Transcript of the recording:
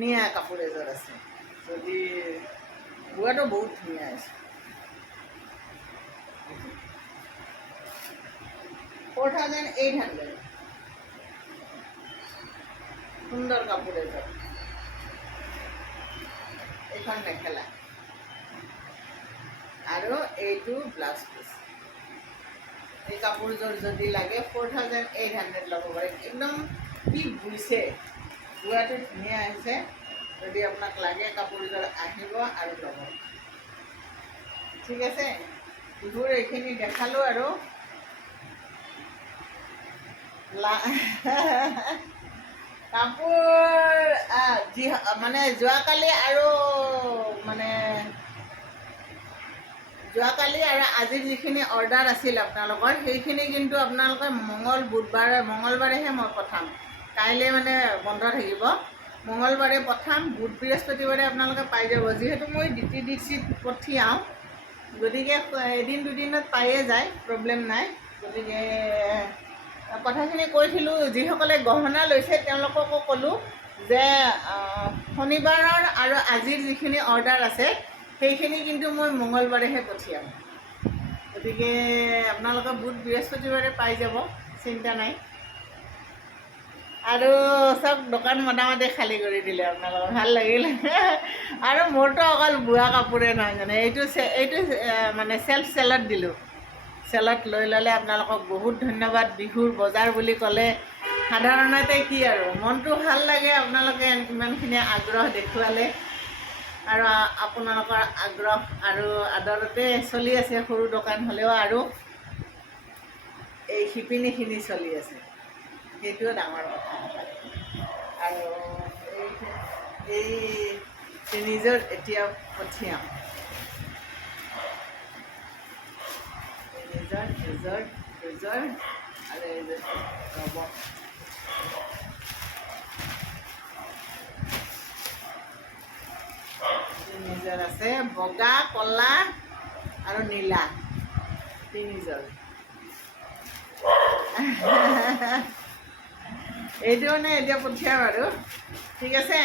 ধুনীয়া কাপোৰ এযোৰ আছে যদি বোৱাটো বহুত ধুনীয়া আছে 4,800 সুন্দৰ কাপোৰ এযোৰ এইখন মেখেলা আৰু এইটো ব্লাউজ পিচ এই কাপোৰযোৰ যদি লাগে 4,800 ল'ব পাৰে একদম কি বুইছে বোৱাটো ধুনীয়া আহিছে যদি আপোনাক লাগে কাপোৰযোৰ আহিব আৰু ল'ব ঠিক আছে বিহুৰ এইখিনি দেখালোঁ আৰু কাপোৰ যি মানে যোৱাকালি আৰু আজিৰ যিখিনি অৰ্ডাৰ আছিল আপোনালোকৰ সেইখিনি কিন্তু আপোনালোকে মঙলবাৰেহে মই পঠাম কাইলৈ মানে বন্ধ থাকিব মঙলবাৰে পঠাম বুধ বৃহস্পতিবাৰে আপোনালোকে পাই যাব যিহেতু মই DTDCত পঠিয়াওঁ গতিকে এদিন দুদিনত পায়ে যায় প্ৰব্লেম নাই গতিকে কথাখিনি কৈছিলোঁ যিসকলে গহনা লৈছে তেওঁলোককো ক'লোঁ যে শনিবাৰৰ আৰু আজিৰ যিখিনি অৰ্ডাৰ আছে সেইখিনি কিন্তু মই মঙলবাৰেহে পঠিয়াম গতিকে আপোনালোকে বুধ বৃহস্পতিবাৰে পাই যাব চিন্তা নাই আৰু চব দোকান মোটামুটি খালী কৰি দিলে আপোনালোকৰ ভাল লাগিল আৰু মোৰতো অকল বোৱা কাপোৰে নহয় জানে এইটো মানে চেল্ফ চেলত দিলোঁ চেলত লৈ ল'লে আপোনালোকক বহুত ধন্যবাদ বিহুৰ বজাৰ বুলি ক'লে সাধাৰণতে কি আৰু মনটো ভাল লাগে আপোনালোকে ইমানখিনি আগ্ৰহ দেখুৱালে আৰু আপোনালোকৰ আগ্ৰহ আৰু আদৰতে চলি আছে সৰু দোকান হ'লেও আৰু এই শিপিনীখিনি চলি আছে সেইটোও ডাঙৰ কথা আৰু এই তিনিযোৰ এতিয়া পঠিয়াম দুযোৰ আৰু এইযোৰ ৰ'ব তিনিযোৰ আছে বগা কলা আৰু নীলা তিনিযোৰ এইটো মানে এতিয়া পঠিয়াম আৰু ঠিক আছে